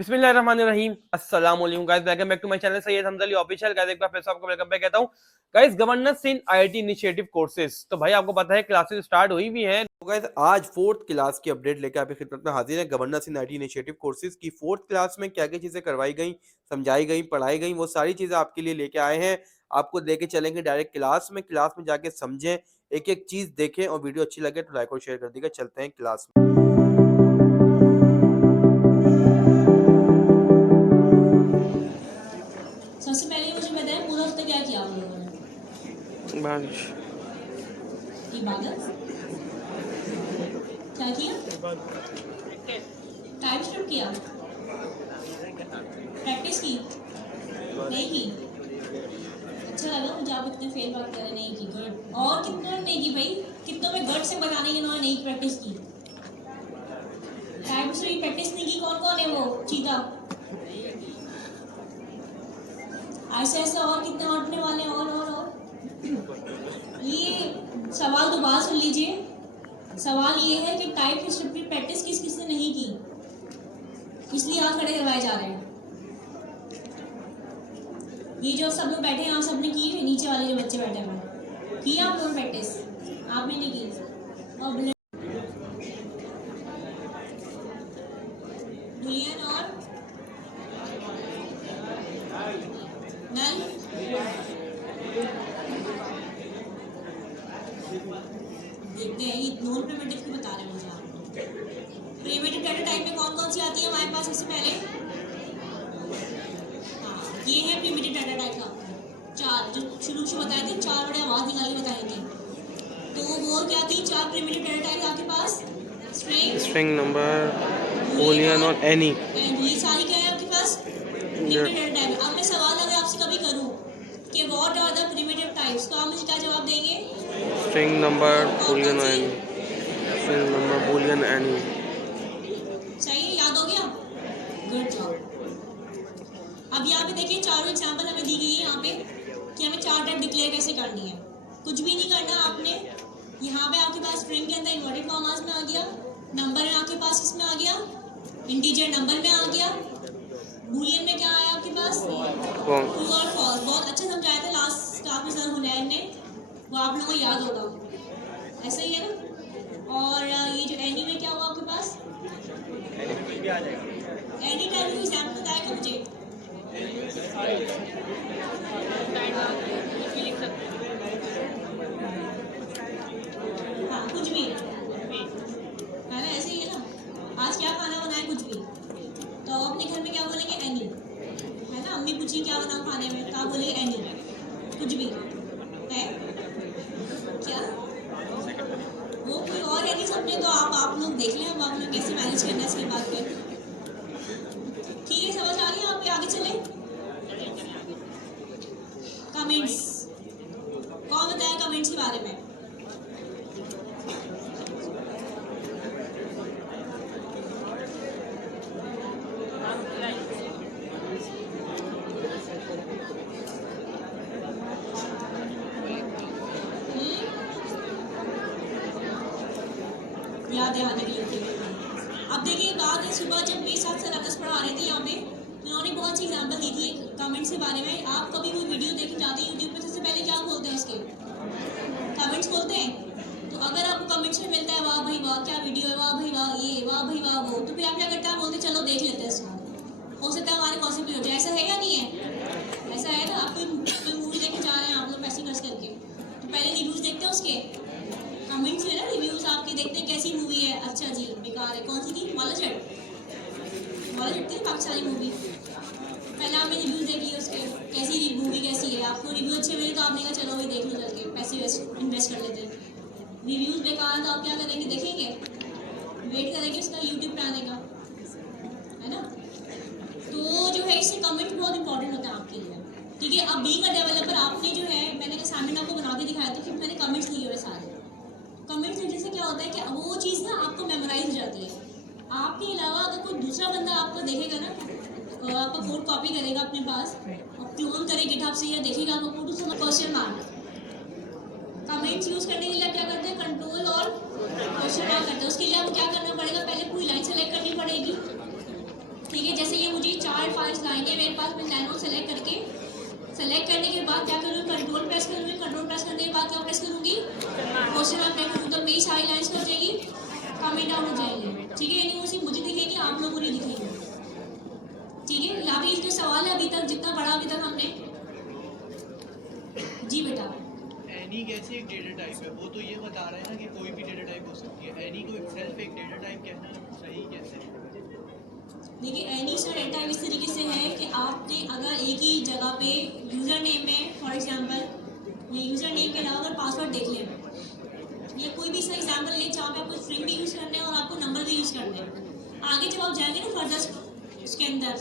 बिस्मिल्लाहिर्रहमानिर्रहीम अस्सलाम वालेकुम guys, welcome back to my channel Syed Hamza Ali official. Guys एक बार फिर से आपको वेलकम बैक कहता हूं। Guys governance in IIT initiative courses, तो भाई आपको पता है क्लासेस स्टार्ट हुई भी हैं। तो गाइस आज फोर्थ क्लास की अपडेट लेकर आपकी खिदमत में हाजिर है। Governance in IIT initiative courses की फोर्थ क्लास में क्या क्या चीजें करवाई गई, समझाई गई, पढ़ाई गई, वो सारी चीजें आपके लिए लेके आए हैं। आपको लेके चलेंगे डायरेक्ट क्लास में जाके समझें, एक एक चीज देखें और वीडियो अच्छी लगे तो लाइक और शेयर कर दीजिएगा। चलते हैं क्लास में। सबसे पहले मुझे बताएं पूरा हफ्ता क्या किया आप लोगों ने? बारिश। इबादत क्या किया? टाइम स्टॉप किया? प्रैक्टिस की? नहीं की? अच्छा लगा मुझे आप इतने फेल बात कर रहे, नहीं की, गुड। और कितनों ने नहीं की भाई? कितनों में गट से बताने के इन्होंने नहीं प्रैक्टिस की? टाइम से भी प्रैक्टिस नहीं की? कौन कौन है वो चीता? ऐसे ऐसे और कितने हटने वाले हैं? और ये सवाल दोबारा सुन लीजिए। सवाल ये है कि टाइप की स्ट्रिप की प्रैक्टिस किस किसने नहीं की, इसलिए हाथ खड़े करवाए जा रहे हैं। ये जो सब लोग बैठे हैं आप सबने की है? नीचे वाले जो बच्चे बैठे हैं की आप लोग प्रैक्टिस? आपने नहीं की। और बुलियन और नल देखते हैं। ये नॉन प्रिमिटिव की बता रहे हैं मुझे आप। प्रिमिटिव डाटा टाइप में कौन कौन सी आती है हमारे पास? सबसे पहले हाँ, ये है प्रिमिटिव डाटा टाइप का। चार जो शुरू से बताए थे, चार बड़े आवाज निकाली बताई थी, तो वो क्या थी? चार प्रिमिटिव डाटा टाइप आपके पास। स्ट्रिंग नंबर, बूलियन और एनी। ये सारी क्या है आपके पास? Primitive data type. अब मैं सवाल अगर आपसे कभी करूं कि what are the primitive types, तो आप मुझे क्या जवाब देंगे? स्ट्रिंग नंबर, बूलियन और any. String number, boolean, any. सही है, याद हो गया? Good job. अब यहाँ पे देखिए चारों एग्जांपल हमें दी गई है यहाँ पे कि हमें चार टाइप डिक्लेयर कैसे करनी है। कुछ भी नहीं करना आपने। यहाँ पे आपके पास स्ट्रिंग के अंदर इन्वर्टेड कॉमास में आ गया, नंबर में आपके पास इसमें आ गया, इंटीजर नंबर में आ गया, बूलियन में क्या आया आपके पास? ट्रू और फॉल्स। बहुत अच्छा समझाया था लास्ट क्लास में सर हुनैन ने, वो आप लोगों को याद होगा। ऐसा ही है ना? और ये जो एनी में क्या हुआ आपके पास? एनी टाइप की एग्जाम्पल बताएगा मुझे? हाँ, कुछ भी है ना? ऐसे ही है ना? आज क्या खाना बनाए? कुछ भी। तो अपने घर में क्या बोलेंगे? एनी, है ना? अम्मी पूछी क्या बनाओ खाने में, तो आप बोले एनी, कुछ भी है क्या? वो कोई और एनी सबने, तो आप लोग देख लें अब आप लोग कैसे मैनेज करना है इसके बाद फिर। ठीक है, समझ आ रही है? आप आगे चले। कमेंट्स कौन बताया कमेंट्स के बारे में? याद है आने के लिए। अब देखिए बात है, सुबह जब मेरे साथ सर अगस्त पढ़ा रहे थे यहाँ पे, तो उन्होंने बहुत सी एग्जाम्पल दी थी कमेंट्स के बारे में। आप कभी कोई वीडियो देखने जाते हैं यूट्यूब पे, सबसे पहले क्या खोलते हैं? उसके कमेंट्स खोलते हैं। तो अगर आपको कमेंट्स में मिलता है वाह भाई वाह क्या वीडियो है, वाह भाई वाह ये, वाह भाई वाह वो, तो फिर आप क्या करते हैं? बोलते चलो देख लेते हैं इसको, हो सकता है हमारे कौन से भी हो जाए। ऐसा है या नहीं है? ऐसा है ना? आप कोई मूवी देखने जा रहे हैं आप लोग पैसे खर्च करके, तो पहले रिव्यूज देखते हैं उसके, कमेंट्स में ना रिव्यूज आपके देखते हैं कैसी मूवी है, अच्छा जी बेकार है। कौन सी थी? वाला जट थी पाकिस्तानी मूवी। पहले आपने रिव्यूज देख लिए उसके, कैसी मूवी कैसी है। आपको रिव्यू अच्छे मिले तो आपने कहा चलो भाई देख लो, चल के पैसे इन्वेस्ट कर लेते हैं। रिव्यूज बेकार है तो आप क्या करेंगे? देखेंगे, वेट करेंगे उसका यूट्यूब पे आने का, है ना? तो जो है इससे कमेंट बहुत इंपॉर्टेंट होता है आपके लिए। ठीक है, अब बीइंग अ डेवलपर आपने जो है, मैंने असाइनमेंट आपको बना के दिखाया था, फिर मैंने कमेंट्स लिए हुए सारे। कमेंट्स लिखने से क्या होता है कि वो चीज़ ना आपको मेमोराइज हो जाती है। आपके अलावा अगर कोई दूसरा बंदा आपको देखेगा ना, आपका कोड कॉपी करेगा अपने पास और क्लोन करे गिटहब से, या देखेगा आपको कोड, उसमें क्वेश्चन मार्क। कमेंट्स यूज करने के लिए क्या करते हैं? कंट्रोल और क्वेश्चन मार्क करते हैं। उसके लिए आपको क्या करना पड़ेगा? पहले पूरी लाइन सेलेक्ट करनी पड़ेगी। ठीक है, जैसे ये हार्ड फास्ट लाइन है मेरे पास। मैं नैनो सेलेक्ट करने के बाद क्या करूँगी, कंट्रोल प्रेस करूँगी। कंट्रोल प्रेस करने के बाद क्या प्रेस करूँगी, क्वेश्चन मार्क प्रेस करूँगी, तो मेरी सारी लाइन्स कर जाएगी, कमेंट आउट हो जाएंगे। ठीक है, यानी वो सिर्फ मुझे दिखेगी, आप लोगों को नहीं दिखेगी। ठीक है, यहाँ पे इसके सवाल है अभी तक जितना पढ़ा अभी तक हमने। जी बेटा, एनी कैसे एक डेटा टाइप है, वो तो ये बता रहे हैं ना कि कोई भी डेटा टाइप हो सकती है। एनी को सेल्फ एक डेटा टाइप कहना सही कैसे है? देखिए एनी सा डेटा टाइप इस तरीके से है कि आपने अगर एक ही जगह पे यूज़र नेम में फॉर एग्जांपल ये यूज़र नेम के अलावा अगर पासवर्ड देख लें, या कोई भी सा एग्जांपल ले जहाँ पे आपको स्ट्रिंग भी यूज़ करना है और आपको नंबर भी यूज़ करना है। आगे जब आप जाएंगे ना फर्दर उसके अंदर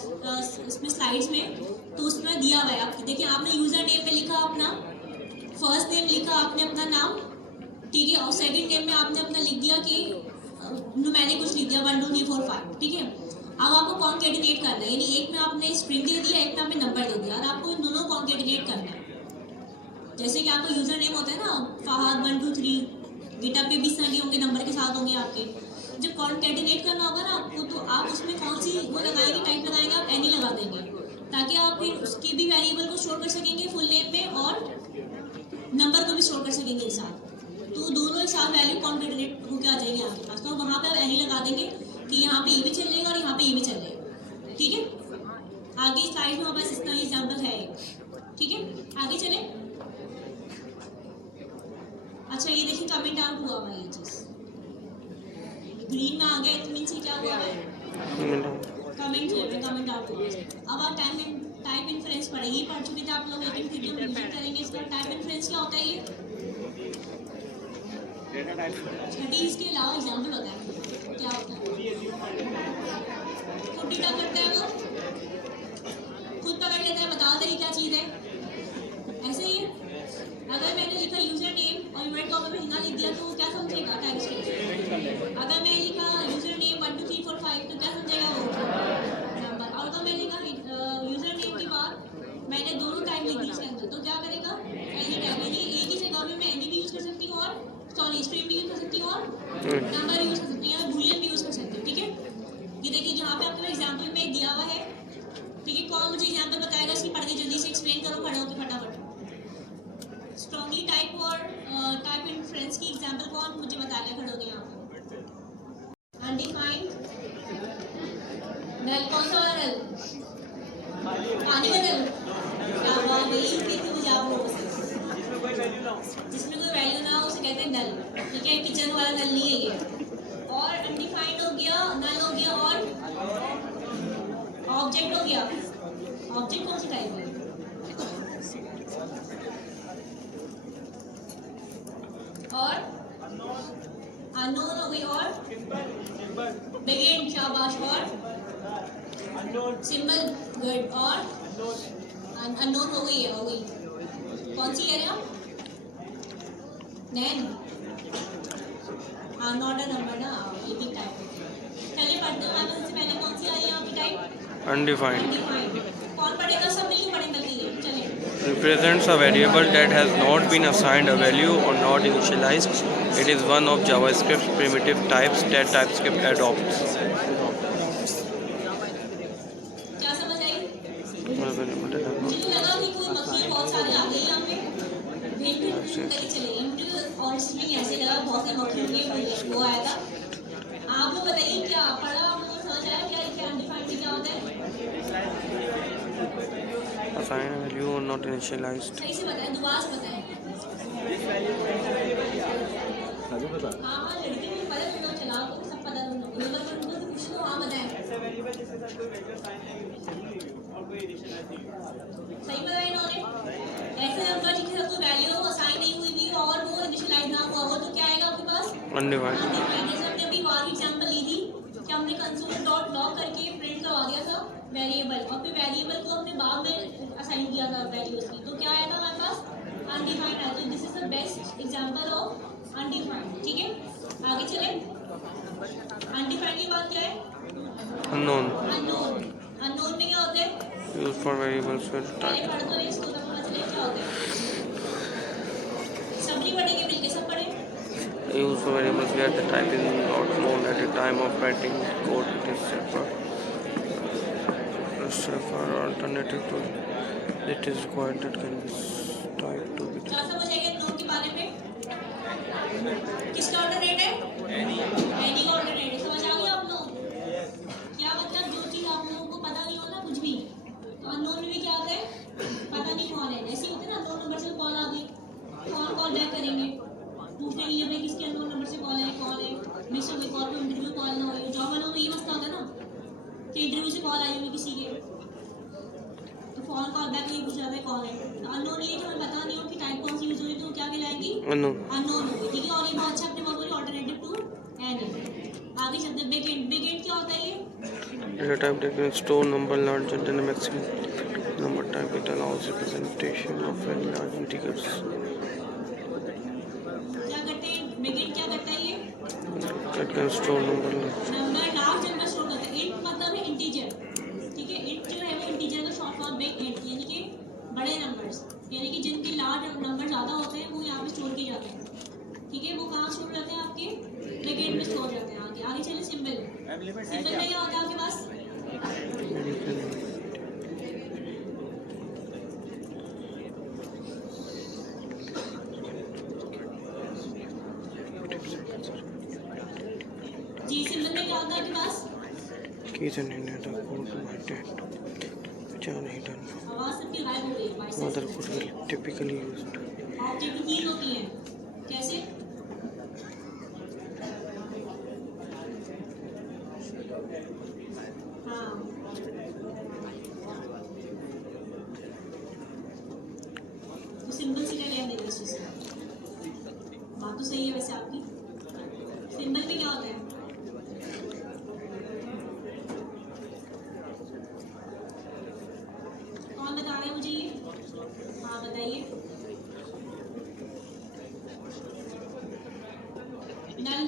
इसमें स्लाइड्स में, तो उसमें दिया हुआ है। आप देखिए, आपने यूज़र नेम पे लिखा अपना फर्स्ट नेम, लिखा आपने अपना नाम, ठीक है, और सेकंड नेम में आपने अपना लिख दिया कि मैंने कुछ लिख दिया 1 2 3 4 5। ठीक है, अब आपको कॉन्केटिनेट करना है, यानी एक में आपने स्ट्रिंग दे दिया, एक में आपने नंबर दे दिया, और आपको इन दोनों कॉन्केटिनेट करना है। जैसे कि आपका यूज़र नेम होता है ना फहाद 1 2 3, गिटहब पे भी इस तरह के होंगे, नंबर के साथ होंगे आपके। जब कॉन्केटिनेट करना होगा ना आपको, तो आप उसमें कौन सी वो लगाएंगे, टाइप लगाएंगे, आप एनी लगा देंगे, ताकि आप फिर उसके भी वेरिएबल को स्टोर कर सकेंगे फुल नेम में, और नंबर को भी स्टोर कर सकेंगे एक साथ। तो दोनों एक साथ वैल्यू कॉन्केटिनेट होकर आ जाएगी आपके पास। तो वहाँ पे आप एनी लगा देंगे कि यहाँ पे ये भी चलेगा और यहाँ पे ये भी चलेगा। ठीक है, आगे स्लाइड में हमारे पास इतना एग्जाम्पल है। ठीक है, आगे चले। अच्छा, ये देखिए कमेंट आउट हुआ हुआ, ये चीज़ ग्रीन में आ गया, इट मीन्स क्या हुआ है, कमेंट आउट हुआ। अब आप टाइप इन्फ्रेंस पढ़ेगी, पढ़ चुके थे आप लोग, लेकिन फिर भी हम रिवीजन करेंगे इसका। टाइप इन्फ्रेंस क्या होता है, ये छठी इसके अलावा एग्जाम्पल होता है, क्या होता है, खुद डेटा करता है, वो खुद पकड़ लेता है, बता दे क्या चीज़ है। ऐसे ही अगर मैंने लिखा यूजर नेम और इवेंट कॉमा में हिना लिख दिया, तो क्या समझेगा टाइप स्क्रिप्ट। अगर मैं लिखा यूजर नेम 1 2 3 4 5, तो क्या समझेगा वो नंबर। और अगर मैं लिखा यूजर नेम के बाद मैंने दोनों टाइप लिख दी इसके अंदर, तो क्या करेगा, एनी टाइप। यानी एक ही जगह में मैं एनी भी यूज़ कर सकती हूँ, और सॉरी स्ट्रिंग भी यूज़ कर सकती हूँ, और नंबर यूज़ कर सकती हूँ, और बूलियन भी यूज़ कर सकती हूँ। ठीक है, ये देखिए यहाँ पे आपको एग्जाम्पल में दिया हुआ है। ठीक है, कौन मुझे एग्जाम्पल बताएगा, इसकी पढ़ के जल्दी से एक्सप्लेन करो, खड़े होकर फटाफट। स्ट्रॉन्गली टाइप और टाइप इन्फ्रेंस की एग्जाम्पल कौन मुझे बताएगा, खड़े होकर यहाँ पे। अनडिफाइंड नल, कौन सा वाला नल, पानी का नल, क्या बात है, यही थी मुझे आप लोगों से, जिसमें कोई वैल्यू ना हो उसे कहते हैं नल। ठीक है, किचन वाला नल नहीं है ये। और अनडिफाइंड हो गया, नल हो गया, और ऑब्जेक्ट हो गया। ऑब्जेक्ट कौन सी टाइप है, और अननोन हो गई, और बिगिन, शाबाश, और सिंबल, गुड, और अननोन हो गई है, हो गई। कौन सी है आप, नैन, हाँ, नॉट अ नंबर ना, ये भी टाइप है। चलिए पढ़ते हैं, सबसे पहले कौन सी आई है यहाँ की टाइप, अनडिफाइंड। अनडिफाइंड। कौन पढ़ेगा, सब मिलकर पढ़ेंगे, चलिए। Represents a variable that has not been assigned a value or not initialized. It is one of JavaScript's primitive types that TypeScript adopts. क्या समझ आई, मुझे तो लगा कि कोई मक्खी बहुत सारी आ गई यहाँ पे, करके चले गई, मुझे और इसमें ऐसे लगा बहुत सारी मक्खी होंगी, वो आया था। आप लोग बताइए क्या पढ़ा, आप लोगों को समझ आया क्या अनडिफाइंड क्या होता है, Assign a value or not initialized. सही से बताएं, दोबारा से बताएं। हाँ हाँ, लड़की मुझे पता, तुम लोग चलाओ, तो सब पता तुम लोग, अगर तुम लोग कुछ तो हाँ बताएं। सही बताया इन्होंने, ऐसे नंबर जिनके साथ कोई वैल्यू असाइन नहीं हुई भी और वो इनिशियलाइज ना हुआ हो, तो क्या आएगा आपके पास, Undefined. अनडिफाइंड। जैसे हमने अभी बार एग्जांपल ली थी कि हमने कंसोल डॉट लॉग करके प्रिंट करवा दिया था वेरिएबल, और फिर वेरिएबल को हमने बाद में असाइन किया था वैल्यूज की, तो क्या आया था हमारे पास, अनडिफाइंड आया। तो this is the best example of undefined. ठीक है, आगे चले। अनडिफाइंड की बात क्या है, Unknown. अननोन। अननोन में क्या होते हैं, Used for variables with पहले type. पढ़ तो इसको तब पता चले क्या होते हैं। सब नहीं पढ़ेंगे, मिलके सब पढ़े। Used for variables where the type is not known at the time of writing code. It is separate. for alternative to it is required that can be typed to be क्या समझ आएगा नो के बारे में? किसका alternate है? Any का alternate है। समझ आ गया आप लोग? क्या मतलब जो चीज़ आप लोगों को पता नहीं हो ना कुछ भी, तो अननोन में भी क्या होता है? पता नहीं कौन है। ऐसे ही होता है ना, अननोन नंबर से कॉल आ गई, कॉल बैक करेंगे पूछने के लिए भाई किसके अननोन नंबर से कॉल है, कौन है, मिस हो गई कॉल, को इंटरव्यू कॉल ना हो रही। जॉब वालों को ये मसला होता है ना कि इंटरव्यू से कॉल आई होगी किसी के, तो फोन कॉल बैक नहीं पूछ रहा था कौन है। तो अननोन ये कि हमें पता नहीं हो कि टाइप कौन सी यूज हो रही है, तो क्या कहलाएगी? unknown. अननोन होगी, ठीक है। और ये बहुत अच्छा अपने बोल रही ऑल्टरनेटिव टू एनी। आगे चलते हैं बैकएंड। बैकएंड क्या होता है ये? Data type that can store number larger than the maximum number type. It allows representation of very large integers. क्या करते हैं बैकएंड? क्या करता है ये? That can store number large. Number large number store करता है। इंट मतलब है इंटीजर, ठीक है। इंट जो है वो इंटीजर का शॉर्ट फॉर्म बैकएंड, यानी कि बड़े नंबर्स, यानी कि जिनके लार्ज नंबर ज़्यादा होते हैं वो यहाँ पे स्टोर किए जाते हैं, ठीक है। वो कहाँ स्टोर रहते हैं? आपके बैकएंड में स्टोर रहते हैं। आगे चलिए सिंबल। सिंबल में क्या होता है आपके पास? जी सिंबल में क्या होता है आपके पास? Keys and enter the code to my date, which are hidden. आवाज सबकी गायब हो गई है भाई साहब। Other code will typically used. Object की कीज होती हैं, कैसे? हाँ, तो सिंबल से क्या लेना देना इस चीज़ का? बात तो सही है वैसे आपकी। सिंबल में क्या होता है? कौन बता रहे हैं मुझे ये? हाँ बताइए। नल।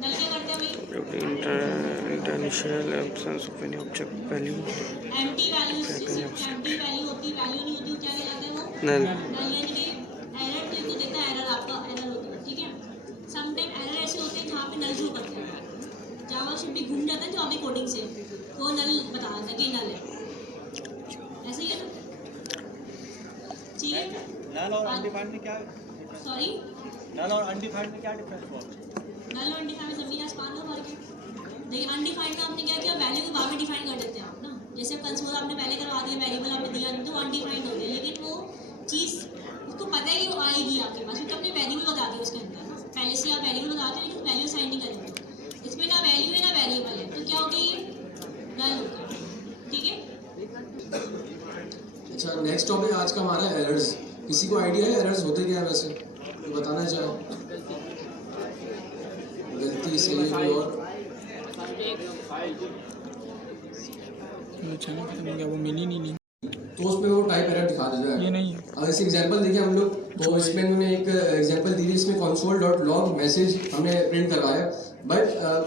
नल क्या करते हैं भाई? Initial absence of any object value. Empty value, empty value होती, वैल्यू नहीं होती, क्या कहलाता है वो? Null. नल, यानी कि एरर तो देता है, एरर आपका एरर होता है, ठीक है। समटाइम एरर ऐसे होते हैं जहाँ पे नल शो करते हैं। जावास्क्रिप्ट भी घूम जाता है जावा कोडिंग से, तो वो नल बता देता है कि नल है, ऐसे ही है ना, ठीक है। नल और अनडिफाइंड में क्या? सॉरी, नल और अनडिफाइंड में क्या डिफरेंस हुआ? नल और अनडिफाइंड में जमीन आसमान का फर्क है। देखिए अनडिफाइंड में आपने क्या किया, वैल्यू को बाद में डिफाइन कर देते हैं आप ना। जैसे कंसोल आपने पहले करवा दिया, वेरिएबल आपने दिया नहीं, तो अनडिफाइंड हो गया। लेकिन वो चीज़ उसको पता है कि वो आएगी आपके पास, क्योंकि आपने वेरिएबल बता दिया उसके अंदर। पहले से आप वेरिएबल बताते हैं लेकिन वैल्यू साइन नहीं करेंगे। इसमें ना वैल्यू है ना वेरिएबल है, तो क्या हो गया ये? नल हो गया, ठीक है। अच्छा, नेक्स्ट टॉपिक आज का हमारा एरर्स। किसी को आइडिया है एरर्स होते क्या है वैसे? तो बताना चाहे, गलती सही है कोई और? वो मिली नहीं। तो उसमें वो टाइप एरर दिखा देता है। ये नहीं अब ऐसे एग्जांपल देखिए हम लोग, तो इसमें उन्होंने एक एग्जांपल दी थी, इसमें console.log मैसेज हमने प्रिंट करवाया, बट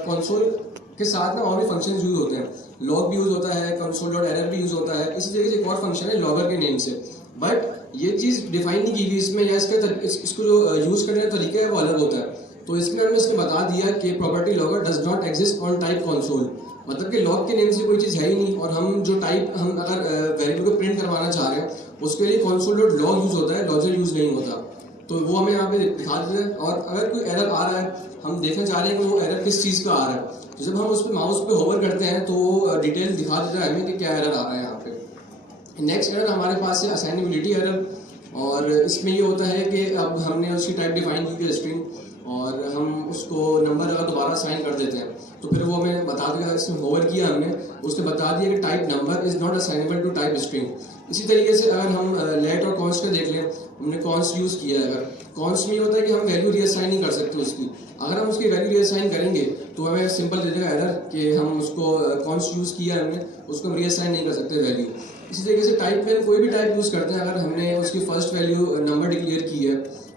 कंसोल के साथ ना और भी फंक्शंस यूज होते हैं। लॉग भी यूज होता है, console.error भी यूज होता है। इसी तरीके से एक और फंक्शन है लॉगर के नेम से, बट ये चीज़ डिफाइन नहीं की गई इसमें, या इसको जो यूज करने का तरीका है वो अलग होता है। तो इसमें हमने इसमें बता दिया कि property logger does not exist on type console, मतलब कि लॉग के नेम से कोई चीज़ है ही नहीं। और हम जो टाइप हम अगर वेरिएबल को प्रिंट करवाना चाह रहे हैं उसके लिए console.log यूज होता है, लॉजर यूज नहीं होता। तो वो हमें यहाँ पे दिखा देते हैं। और अगर कोई एरर आ रहा है, हम देखना चाह रहे हैं कि वो एरर किस चीज़ का आ रहा है, तो जब हम उस पर माउस पे होवर करते हैं तो डिटेल दिखा देता है हमें कि क्या एरर आ रहा है यहाँ पे। नेक्स्ट एरर हमारे पास है असाइनेबिलिटी एरर, और इसमें ये होता है कि अब हमने उसकी टाइप डिफाइन की है स्ट्रिंग, और हम उसको नंबर अगर दोबारा असाइन कर देते हैं तो फिर वो हमें बता देगा, इसमें होवर किया हमने, उसने बता दिया कि type number is not assignable to type string. इसी तरीके से अगर हम लेट और कॉन्स्ट का देख लें, हमने कॉन्स्ट यूज़ किया है, अगर कॉन्स्ट में ये होता है कि हम वैल्यू रीअसाइन नहीं कर सकते उसकी। अगर हम उसकी वैल्यू रीअसाइन करेंगे तो हमें सिंपल दे देगा एरर कि हम उसको कॉन्स्ट यूज़ किया हमने, उसको हम रीअसाइन नहीं कर सकते वैल्यू। इसी तरीके से टाइप में हम कोई भी टाइप यूज़ करते हैं, अगर हमने उसकी फर्स्ट वैल्यू नंबर डिक्लेयर की है,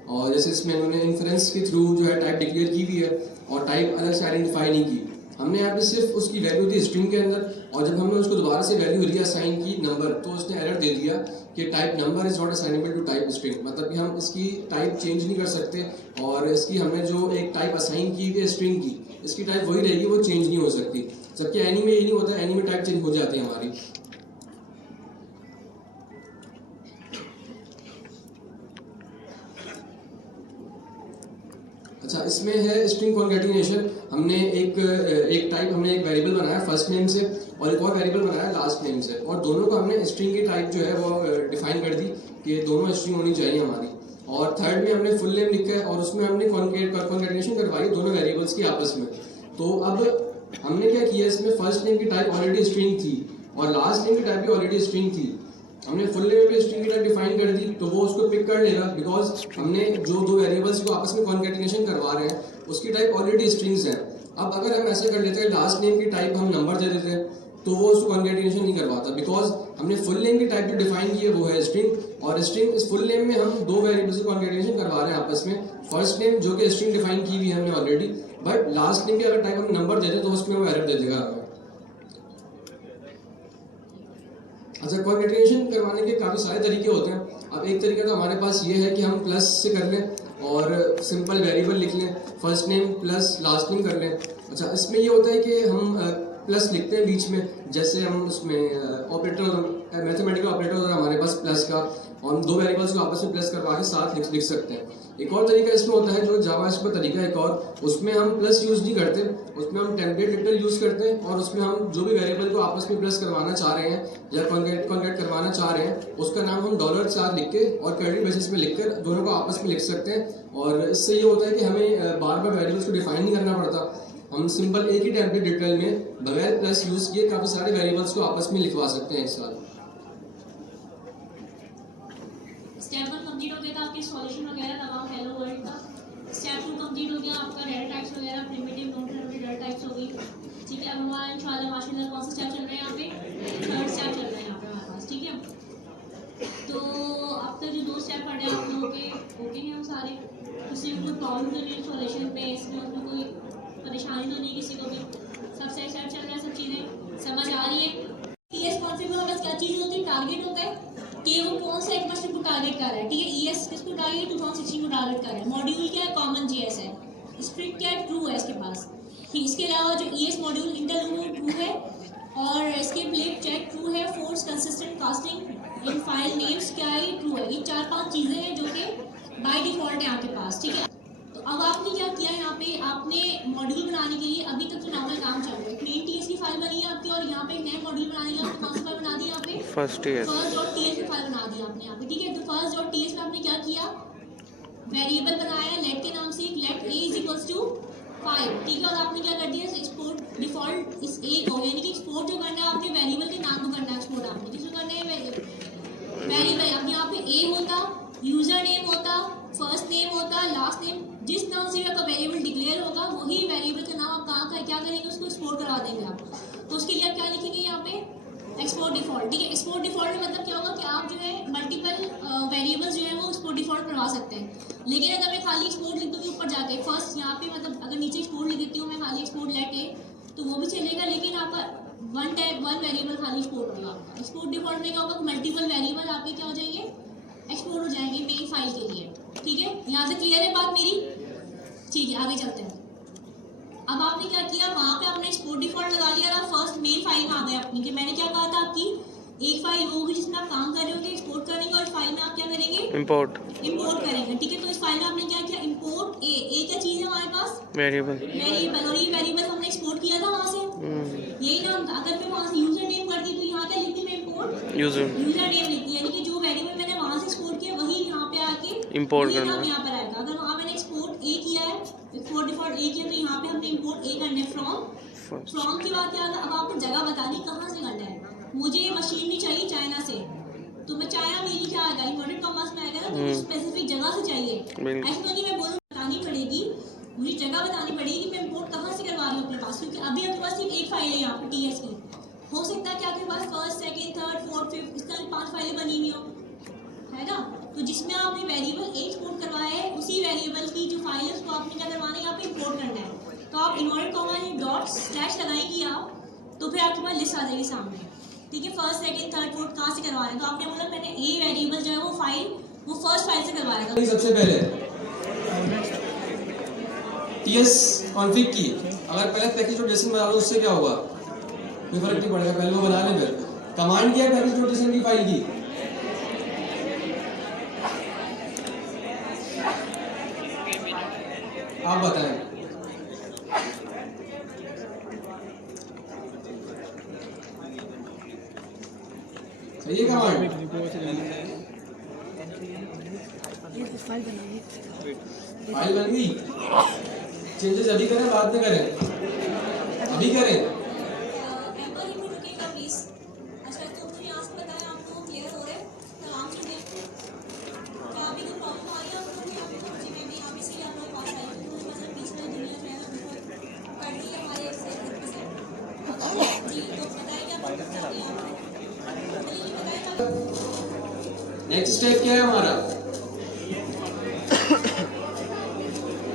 और जैसे इसमें उन्होंने इन्फ्रेंस के थ्रू जो है टाइप डिक्लेयर की भी है और टाइप अलग से आइडेंटिफाई नहीं की, हमने यहाँ पे सिर्फ उसकी वैल्यू दी स्ट्रिंग के अंदर, और जब हमने उसको दोबारा से वैल्यू रीअसाइन की नंबर, तो उसने एरर दे दिया कि type number is not assignable to type string, मतलब कि हम इसकी टाइप चेंज नहीं कर सकते, और इसकी हमने जो एक टाइप असाइन की है स्ट्रिंग की, इसकी टाइप वही रहेगी, वो चेंज नहीं हो सकती। जबकि एनी में ये नहीं होता, एनी में टाइप चेंज हो जाती है हमारी। अच्छा, इसमें है स्ट्रिंग कॉन्कैटिनेशन। हमने एक वेरिएबल बनाया फर्स्ट नेम से और एक और वेरिएबल बनाया लास्ट नेम से, और दोनों को हमने स्ट्रिंग की टाइप जो है वो डिफाइन कर दी कि दोनों स्ट्रिंग होनी चाहिए हमारी। और थर्ड में हमने फुल नेम लिखा है और उसमें हमने कॉन्कैटिनेशन करवाई दोनों वेरिएबल्स की आपस में। तो अब हमने क्या किया, इसमें फर्स्ट नेम की टाइप ऑलरेडी स्ट्रिंग थी और लास्ट नेम की टाइप भी ऑलरेडी स्ट्रिंग थी। हमने फुल नेम में भी स्ट्रिंग की टाइप डिफाइन कर दी, तो वो उसको पिक कर लेगा बिकॉज हमने जो दो वेरिएबल्स को आपस में कॉन्कैटिनेशन करवा रहे हैं उसकी टाइप ऑलरेडी स्ट्रिंग्स हैं। अब अगर हम ऐसा कर लेते हैं लास्ट नेम की टाइप हम नंबर दे देते हैं तो वो उसको कॉन्कैटिनेशन नहीं करवाता बिकॉज हमने फुल नेम की टाइप जो डिफाइन की है वो है स्ट्रिंग, और स्ट्रिंग इस फुल नेम में हम दो वेरिएबल्स को कॉन्कैटिनेशन करवा रहे हैं आपस में। फर्स्ट नेम जो कि स्ट्रिंग डिफाइन की हुई है हमने ऑलरेडी, बट लास्ट नेम की अगर टाइप हम नंबर दे दें तो उसमें वो एरर दे देगा हमें। अच्छा, कॉन्कैटिनेशन करवाने के काफ़ी सारे तरीके होते हैं। अब एक तरीका तो हमारे पास ये है कि हम प्लस से कर लें और सिंपल वेरिएबल लिख लें, first name plus last name कर लें। अच्छा, इसमें ये होता है कि हम प्लस लिखते हैं बीच में, जैसे हम उसमें ऑपरेटर मैथमेटिकल ऑपरेटर होता है हमारे पास प्लस का, और दो वेरिएबल्स को आपस में प्लस करवा के साथ लिख सकते हैं। एक और तरीका इसमें होता है जो जावास्क्रिप्ट का तरीका है एक और, उसमें हम प्लस यूज़ नहीं करते, उसमें हम टेम्पलेट लिटरल यूज़ करते हैं और उसमें हम जो भी वेरिएबल को आपस में प्लस करवाना चाह रहे हैं या कॉन्कैट करवाना चाह रहे हैं उसका नाम हम डॉलर के साथ लिख के और क्रेडिट बेसिस में लिख कर दोनों को आपस में लिख सकते हैं। और इससे ये होता है कि हमें बार बार वेरिएबल्स को डिफाइन नहीं करना पड़ता, हम सिंपल एक ही टेम्पलेट लिटरल में बगैर प्लस यूज़ किए काफ़ी सारे वेरिएबल्स को आपस में लिखवा सकते हैं एक साथ। स्टेप 1 कंप्लीट हो गया था आपके सॉल्यूशन वगैरह तमाम हेलो वर्ल्ड का। स्टेप 2 कंप्लीट हो गया आपका डेटा टाइप्स वगैरह, primitive non primitive data types हो गई। ठीक है, अब हमारा इंशाल्लाह माशाल्लाह कौन सा स्टेप चल रहा है यहाँ पे, थर्ड स्टेप चल रहा है यहाँ पे हमारे पास। ठीक है, तो अब तक जो दो स्टेप पढ़े आप लोगों के ओके हैं वो सारे, किसी को कोई प्रॉब्लम तो नहीं सॉल्यूशन में, इसमें कोई परेशानी तो नहीं किसी को भी, सब सही स्टेप चल रहा है, सब चीज़ें समझ आ रही है। ईएस कॉन्सेप्ट में बस क्या चीज़ होती है, टारगेट होता है कि वो कौन सा एक मशीन को टारगेट कर रहा है। ठीक है, ईएस किसको टारगेट 2016 को टारगेट कर रहा है। मॉड्यूल क्या है, कॉमन जीएस है। स्क्रिप्ट क्या है, ट्रू है इसके पास। ठीक, इसके अलावा जो ईएस मॉड्यूल इंटरलूड ट्रू है और एस्केप लिब चेक ट्रू है, force consistent casting in file names क्या है, ट्रू है। ये 4-5 चीज़ें हैं जो कि बाय डिफॉल्ट है आपके पास। ठीक है, तो अब आपने क्या किया यहाँ पे, आपने मॉड्यूल बनाने के लिए अभी तक जो नॉर्मल काम चल रहा है, क्लीन टीएस की फाइल बनी है आपकी और यहाँ पे एक नया मॉड्यूल बनाने के लिए आपने कौन सी फाइल बना दी यहाँ पे, first.ts की फाइल बना दी आपने यहाँ पे। ठीक है, तो first.ts में आपने क्या किया, वेरिएबल बनाया लेट के नाम से, let a is equals to 5। ठीक है, और आपने क्या कर दिया, एक्सपोर्ट डिफॉल्ट इस a को, यानी कि एक्सपोर्ट जो करना है आपने वेरिएबल के नाम को करना है एक्सपोर्ट, आपने किसको करना है, वेरिएबल। अब यहाँ पे a होता, यूजर नेम होता, फर्स्ट नेम होता, लास्ट नेम, जिस नाम से आपका वेरिएबल डिक्लेयर होगा वही वेरिएबल का नाम आप कहाँ का क्या करेंगे, उसको एक्सपोर्ट करा देंगे आप। तो उसके लिए आप क्या लिखेंगे यहाँ पे, एक्सपोर्ट डिफॉल्ट। ठीक है, एक्सपोर्ट डिफॉल्ट में मतलब क्या होगा कि आप जो है मल्टीपल वेरिएबल्स जो है वो एक्सपोर्ट डिफॉल्ट करवा सकते हैं। लेकिन अगर मैं खाली एक्सपोर्ट लिख दूँगी ऊपर जाके फर्स्ट, यहाँ पे मतलब अगर नीचे एक्सपोर्ट लिख देती हूँ मैं खाली एक्सपोर्ट लेट ए, तो वो भी चलेगा, लेकिन आपका वन वेरिएबल खाली एक्सपोर्ट होगा। एक्सपोर्ट डिफॉल्ट में क्या होगा, मल्टीपल वेरिएबल आपके क्या हो जाएंगे, एक्सपोर्ट हो जाएंगे मेन फाइल के लिए। ठीक है, यहाँ से क्लियर है बात मेरी। ठीक है, आगे चलते हैं। अब आपने क्या किया, वहाँ पे आपने एक्सपोर्ट डिफॉल्ट लगा लिया और फर्स्ट मेन फाइल में आ गए अपनी, कि मैंने क्या कहा था आपकी एक फाइल होगी जिसमें आप काम कर रहे होंगे, एक्सपोर्ट करेंगे और इस फाइल में आप क्या करेंगे, इंपोर्ट करेंगे। ठीक है, तो इस फाइल में आपने क्या किया, इंपोर्ट ए क्या चीज़ है हमारे पास, वेरिएबल, और ये वेरिएबल हमने एक्सपोर्ट किया था वहाँ से, यही नाम था। अगर मैं वहाँ से यूजर नेम करती तो यहाँ क्या लिखती मैं, इंपोर्ट यूजर नेम लिखती, यानी कि जो वेरिएबल मैंने वहाँ से एक्सपोर्ट किया वही यहाँ पे आके इंपोर्ट करना है, यहाँ पर आएगा। अगर वहाँ मैंने एक्सपोर्ट ए किया है, एक्सपोर्ट डिफॉल्ट ए किया, तो यहाँ पे हमने इंपोर्ट ए करना है फ्रॉम की बात क्या था। अब आपको जगह बतानी कहाँ से करना है, मुझे ये मशीन नहीं चाहिए चाइना से, तो मैं चाइना में क्या आएगा, इन्वर्टेड कॉमर्स में आएगा ना, तो स्पेसिफिक जगह से चाहिए। ऐसे तो नहीं मैं बोलूँ, बतानी पड़ेगी, मुझे जगह बतानी पड़ेगी कि मैं इंपोर्ट कहाँ से करवा रही हूँ अपने पास, क्योंकि अभी आपके पास सिर्फ एक फाइल है यहाँ पे टीएस की। हो सकता है कि आपके पास first, second, third, fourth, fifth इस तरह 5 फाइलें बनी हुई हो, है ना। तो जिसमें आपने वेरिएबल एक्सपोर्ट करवाया है उसी वेरिएबल की जो फाइल है उसको आपने क्या करवाना है, यहाँ पे इंपोर्ट करना है। तो आप इन्वर्टेड कॉमा डॉट स्लैश लगाएंगी आप, तो फिर आपके पास लिस्ट आ जाएगी सामने। ठीक है, फर्स्ट, सेकंड, थर्ड, फोर्थ कहाँ से करवाना है, तो आपने बोला मैंने ए वेरिएबल जो है वो फाइल वो फर्स्ट फाइल से करवाया था। सबसे पहले टीएस कॉन्फ़िग की अगर पहले पैकेज और जेसन बना लो उससे क्या होगा, कोई फर्क नहीं पड़ेगा, पहले वो बना लें। फिर कमांड क्या है पैकेज नोटेशन की फाइल की? आप बताएं। सही है कमांड? फाइल बन गई। चेंजेस अभी करें बाद में करें? अभी करें। एम्बर एक मिनट रुकिएगा प्लीज। अच्छा तो मुझे यहाँ से बताएं, आप लोग क्लियर हो रहे हैं? तमाम चीजें क्या अभी कोई प्रॉब्लम आ रही है आप लोगों को? यहाँ पे जी मैं भी यहाँ पे इसीलिए आप लोग पास आई हूँ, क्योंकि मतलब बीच में दुनिया जो है ना बिल्कुल कट गई है हमारे से जी। तो बताइए क्या प्रॉब्लम चल रही है आपको? बताइए नेक्स्ट स्टेप क्या है हमारा?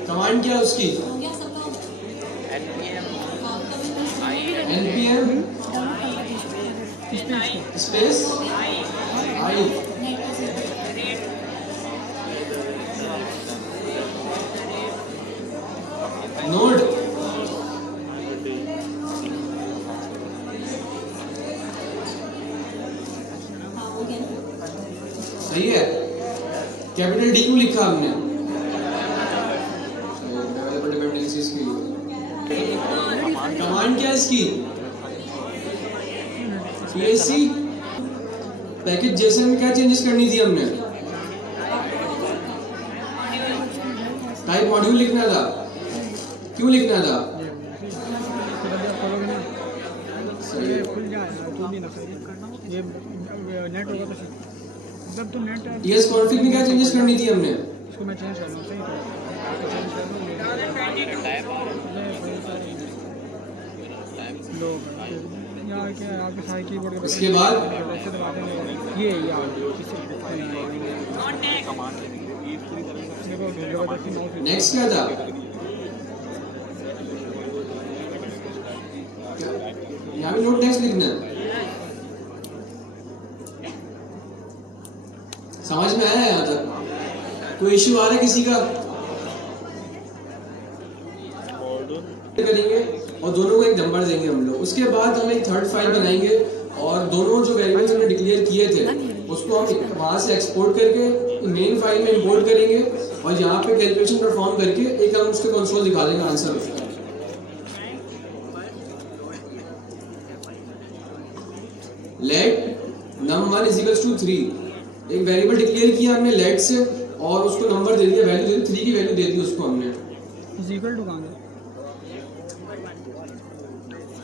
कमांड क्या है उसकी? हो गया सबका? npm space I node. सही है। कैपिटल डी क्यों लिखा हमने? डेवलपर डिपेंडेंसीज के लिए। कमांड क्या है इसकी? psc पैकेज जेसन में क्या चेंजेस करनी थी हमने? टाइप मॉड्यूल लिखना था। क्यों लिखना था? टीएस कॉन्फ़िग में क्या चेंजेस करनी थी हमने? इसके बाद नेक्स्ट क्या था? यहाँ भी नोट नेक्स्ट लिखना है। समझ में आया यहाँ तक? कोई इश्यू आ रहा है किसी का? करेंगे और दोनों को एक नंबर देंगे हम लोग। उसके बाद हम एक थर्ड फाइल बनाएंगे और दोनों जो वेरिएबल्स हमने डिक्लेयर किए थे उसको हम वहां से एक्सपोर्ट करके मेन फाइल में इंपोर्ट करेंगे और यहाँ पे कैलकुलेशन परफॉर्म करके एक हम उसके कंसोल दिखा देंगे आंसर। लेट num1 = 3 एक वेरिएबल डिक्लेयर किया हमने लेट से और उसको नंबर दे दिया, वैल्यू दे दी, 3 की वैल्यू दे दी उसको हमने।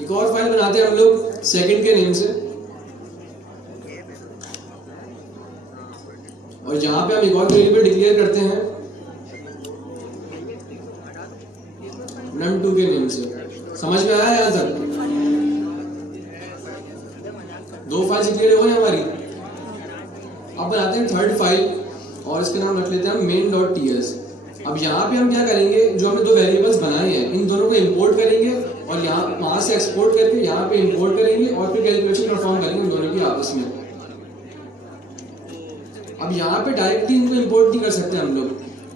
एक और फाइल बनाते हैं हम लोग सेकंड के नेम से और जहां पे हम एक और वेरिएबल डिक्लेयर करते हैं num2 के नेम से। समझ में आया यहां तक? दो फाइल डिक्लेयर हो गई हमारी। अब बनाते हैं थर्ड फाइल और इसका नाम रख लेते हैं main.ts। अब यहाँ पे हम क्या करेंगे, जो हमने दो वेरिएबल्स बनाए हैं इन दोनों को इंपोर्ट करेंगे और यहाँ वहां से एक्सपोर्ट करके यहाँ पे इंपोर्ट करेंगे और फिर कैलकुलेशन परफॉर्म करेंगे उन दोनों की आपस में। अब यहाँ पे डायरेक्टली इनको इंपोर्ट नहीं कर सकते हम लोग।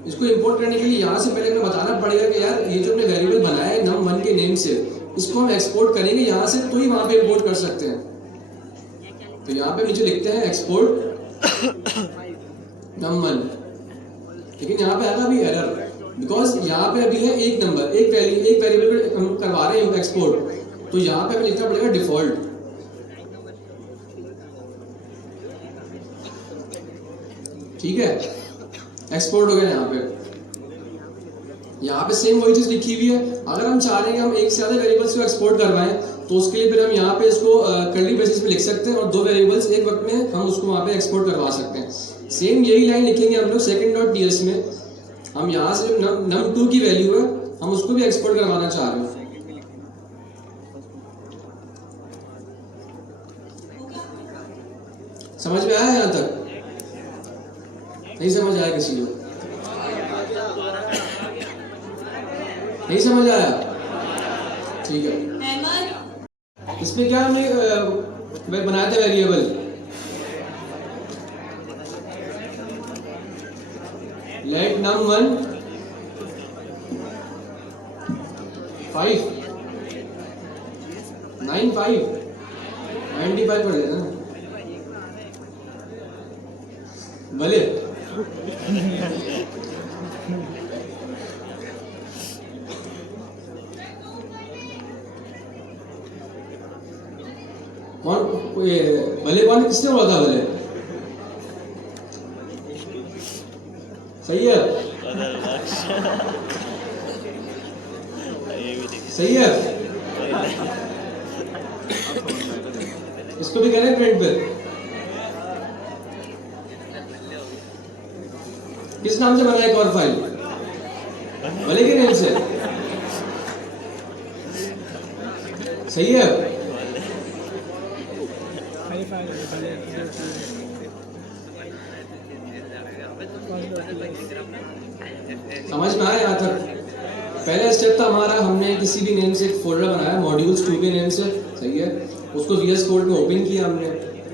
इसको इंपोर्ट करने के लिए यहाँ से पहले हमें बताना पड़ेगा कि यार ये जो हमने वेरिएबल बनाया है num1 के नेम से, इसको हम एक्सपोर्ट करेंगे यहाँ से तो ही वहां पे इंपोर्ट कर सकते हैं। तो यहाँ पे नीचे लिखते हैं एक्सपोर्ट num1, लेकिन यहाँ पे आएगा अभी एरर बिकॉज यहाँ पे अभी है एक नंबर, एक वेरिएबल हम करवा रहे हैं एक्सपोर्ट, तो यहाँ पे हमें लिखना पड़ेगा डिफॉल्ट। ठीक है, एक्सपोर्ट हो गया यहाँ पे सेम वही चीज लिखी हुई है। अगर हम चाह रहे हैं कि हम एक से ज्यादा वेरिएबल्स को एक्सपोर्ट करवाएं तो उसके लिए फिर हम यहाँ पे इसको कर्ली ब्रेसेस में लिख सकते हैं और दो वेरिएबल्स एक वक्त में हम उसको वहाँ पे एक्सपोर्ट करवा सकते हैं। सेम यही लाइन लिखेंगे हम लोग second.ts में। हम यहाँ से जो num2 की वैल्यू है हम उसको भी एक्सपोर्ट करवाना चाह रहे हैं। समझ में आया यहाँ तक? नहीं समझ आया किसी को? नहीं समझ आया? ठीक है, इसमें क्या हमने बनाया था वेरिएबल लेट num1 5 9 5 25 पढ़ लेना ना भले। कौन भले कौन किसने बोला था भले? सही है सही है। इसको भी कह रहे हैं प्रिंट पे। किस नाम से बना है एक और फाइल? भले के नेम से। सही है। समझ में आया यहाँ तक? पहला स्टेप था हमारा, हमने किसी भी नेम से एक फोल्डर बनाया मॉड्यूल्स 2 के नेम से, सही है। उसको VS कोड में ओपन किया हमने।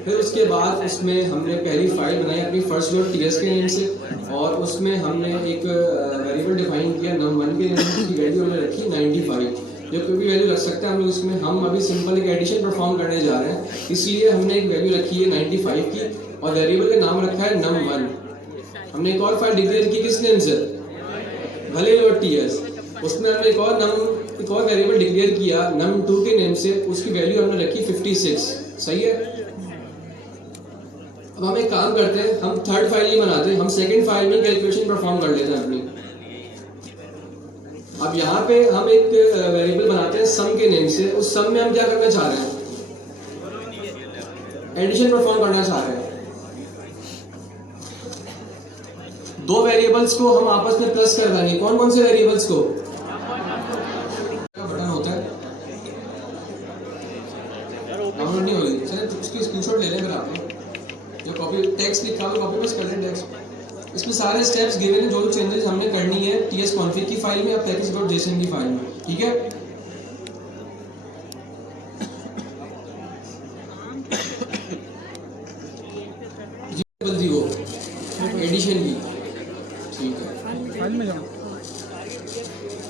फिर उसके बाद उसमें हमने पहली फाइल बनाई अपनी first.ts के नेम से, और उसमें हमने एक वेरिएबल डिफाइन किया num1 के नेम से। उसकी वैल्यू हमने रखी 95। जो कोई भी वैल्यू रख सकते हैं हम लोग इसमें। हम अभी सिंपल एक एडिशन परफॉर्म करने जा रहे हैं, इसलिए हमने एक वैल्यू रखी है 95 की, और वेरिएबल का नाम रखा है num1। हमने एक और फाइल डिक्लेयर की किस नेम से? भले.ts। उसमें हमने एक और वेरिएबल डिक्लेयर किया num2 के नेम से। उसकी वैल्यू हमने रखी 56, सही है। अब हम एक काम करते हैं, हम थर्ड फाइल नहीं बनाते, हम सेकंड फाइल में कैलकुलेशन परफॉर्म कर लेते हैं अपनी। अब यहाँ पे हम एक वेरिएबल बनाते हैं सम के नेम से। उस सम में हम क्या करना चाह रहे हैं? एडिशन परफॉर्म करना चाह रहे हैं। दो वेरिएबल्स को हम आपस में प्लस कर देंगे। कौन कौन से वेरिएबल्स को? बटन होता है, डाउनलोड नहीं हो रही। चलिए उसकी स्क्रीनशॉट ले लें फिर आप जो कॉपी टेक्स्ट लिखा हुआ कॉपी पेस्ट कर लें टेक्स्ट। इसमें सारे स्टेप्स गिवन हैं, जो चेंजेस हमने करनी है tsconfig की फाइल में या package.json की फाइल में, ठीक है। जल्दी वो एडिशन की, ठीक है। फाइल में जाओ।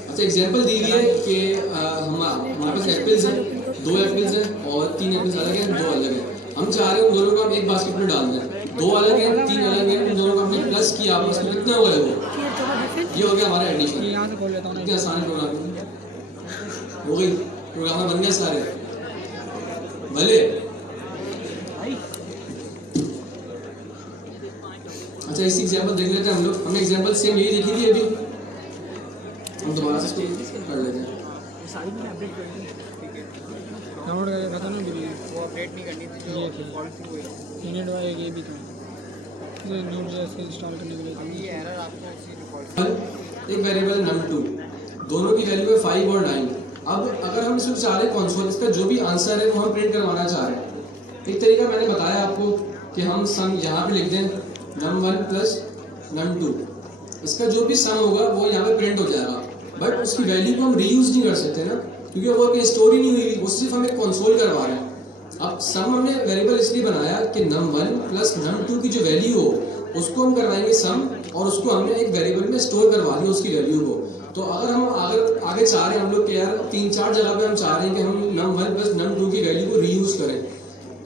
अच्छा, एग्जांपल दी हुई है कि हमारे पास एप्पल्स हैं, 2 एप्पल्स हैं और 3 एप्पल्स अलग हैं, 2 अलग हैं। हम चाह रहे हैं उन दोनों को हम एक बास्केट में डाल दें। 2 अलग हैं, 3 अलग हैं, उन दोनों को हमने प्लस किया। आपस में कितना हुआ है वो? ये हो गया हमारा एडिशन। इतनी आसान प्रोग्राम हो गई, प्रोग्राम बन गया सारे। भले अच्छा, इसी एग्जांपल देख लेते हैं हम लोग। हमने एग्जांपल सेम यही देखी थी अभी, हम दोबारा से इसको कर लेते हैं। डाउनलोड करके खाता ना वो अपडेट नहीं करनी थी, ये थी यूनिट वाई ये भी था, ये न्यू जेएस इंस्टॉल करने के लिए था। ये एरर आपको उसी डिफॉल्ट एक वेरिएबल num2, दोनों की वैल्यू है 5 और 9। अब अगर हम इसको चाह रहे कंसोल, इसका जो भी आंसर है वो हम प्रिंट करवाना चाह रहे हैं। एक तरीका मैंने बताया आपको कि हम सम यहाँ पे लिख दें num1 प्लस num2। इसका जो भी सम होगा वो यहाँ पे प्रिंट हो जाएगा, बट उसकी वैल्यू को हम रीयूज नहीं कर सकते ना, क्योंकि वो कोई स्टोरी नहीं हुई, वो सिर्फ हम एक कंसोल करवा रहे हैं। अब सम हमने वेरिएबल इसलिए बनाया कि num1 प्लस num2 की जो वैल्यू हो उसको हम करवाएंगे सम, और उसको हमने एक वेरिएबल में स्टोर करवा दिया उसकी वैल्यू को। तो अगर हम आगे चाह रहे हैं हम लोग कि यार 3-4 जगह पे हम चाह रहे हैं कि हम num1 प्लस num2 की वैल्यू को रीयूज करें।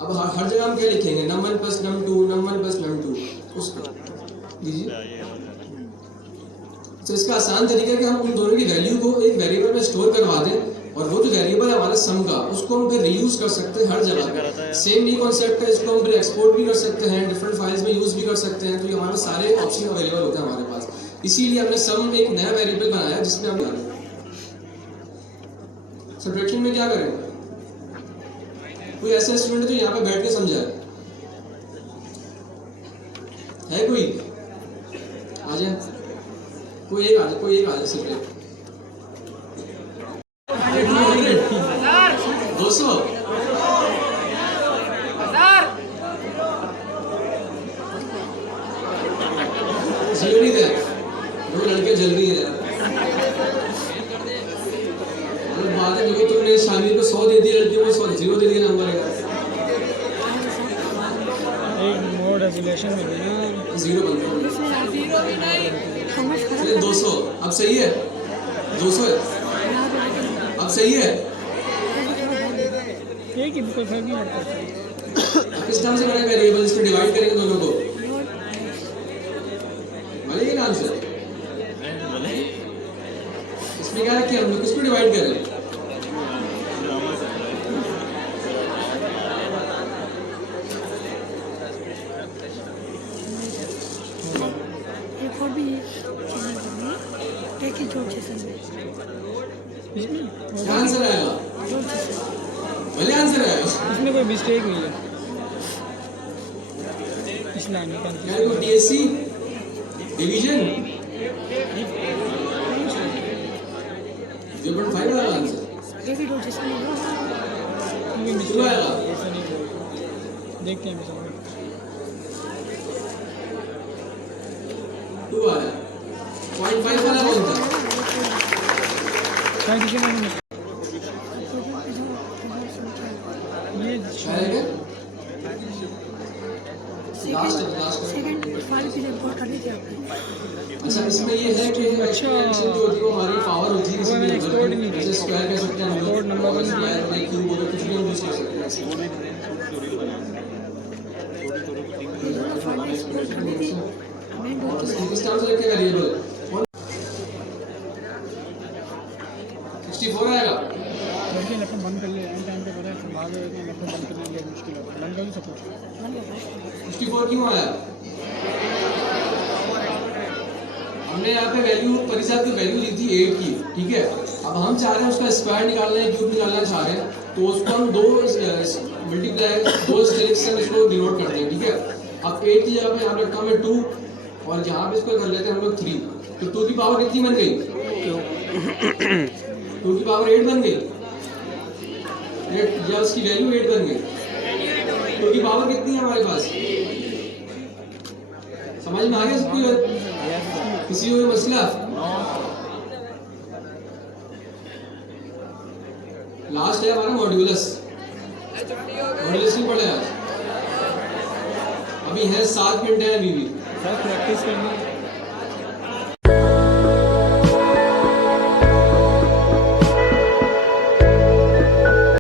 अब हर जगह हम क्या लिखेंगे? num1 plus num2, num1 plus num2, उसको दीजिए। तो इसका आसान तरीका है कि हम उन दोनों की वैल्यू को एक वेरिएबल में स्टोर करवा दें, और वो जो वेरिएबल है हमारे सम का, उसको हम फिर रीयूज कर सकते हैं हर जगह। सेम ही कॉन्सेप्ट है, इसको हम फिर एक्सपोर्ट भी कर सकते हैं, डिफरेंट फाइल्स में यूज भी कर सकते हैं। तो ये हमारे सारे ऑप्शन अवेलेबल होते हैं हमारे पास। इसीलिए हमने सम एक नया वेरिएबल बनाया जिसमें हम सब्ट्रैक्शन में क्या करें? कोई ऐसा स्टूडेंट जो यहाँ पे बैठ के समझा है कोई? आ जाए, कोई एक आ जाए सिर्फ 200। जीरो नहीं दे, दो लड़के जल रही है। बात है, देखो तुमने शामिल को 100 दे दिया, लड़कियों को 100 0 दे दिया नंबर है। एक मोड रेगुलेशन में ना 0 बनता है। चलिए 200, अब सही है? 200 है, अब सही है? एक ही कोई फर्क नहीं पड़ता। किस नाम से बनेगा वेरिएबल इसको डिवाइड करेंगे दोनों को? बोलिए ना आंसर। इसमें क्या रखिए हम लोग, किसको डिवाइड कर रहे हैं? एक और भी एक ही जोड़ सेशन में इसमें क्या आंसर आएगा? बोलिए आंसर आएगा। इसमें कोई मिस्टेक नहीं है इस लाइन में। क्या को डीएससी डिवीजन 0.5 वाला आंसर एक ही जोड़ सेशन में कोई मिस्टेक शुरू आएगा। ऐसा नहीं होगा। देखते हैं मिसाल 2 आया। 0.5 वाला कौन था? शायद इसी में ये शायद लास्ट सेकंड फाइल भी रिपोर्ट करनी थी आपको। अच्छा इसमें ये है कि एक्सपोनेंशियल जो होती है वो हमारी पावर होती है, इसमें एक्सपोर्ट नहीं जैसे स्क्वायर कह सकते हैं हम एक्सपोर्ट लोग, नंबर 1 स्क्वायर और क्यूब बोलो कुछ भी हम यूज कर सकते हैं। ये दोनों फाइल एक्सपोर्ट करनी थी हमें दो और इसको किस नाम से रखेगा वेरिएबल? 64 आएगा। लड़के लैपटॉप बंद कर ले एंड टाइम पे पता है संभाल के लैपटॉप बंद करने के लिए मुश्किल है। बंद कर सब कुछ 64 क्यों आया? हमने यहाँ पे वैल्यू परिसाद की वैल्यू ली थी 8 की, ठीक है। अब हम चाह रहे हैं उसका स्क्वायर निकालना है, क्यूब निकालना चाह रहे हैं, तो उसको हम दो मल्टीप्लाई दो स्टेरिक्स से इसको डिनोट करते हैं, ठीक है। अब 8 की जगह पे यहाँ रखा हमने 2 और यहाँ पे इसको कर लेते हैं हम लोग 3, तो 2 की पावर कितनी बन गई? 2 की पावर 8 बन गई, 8 या उसकी वैल्यू 8 बन गई। 2 की पावर कितनी है हमारे पास? समझ में आ गया सबको? किसी को मसला? लास्ट है हमारा मॉड्यूलस। मॉड्यूलस नहीं पढ़े आज, अभी है 7 मिनट है अभी भी। प्रैक्टिस करनी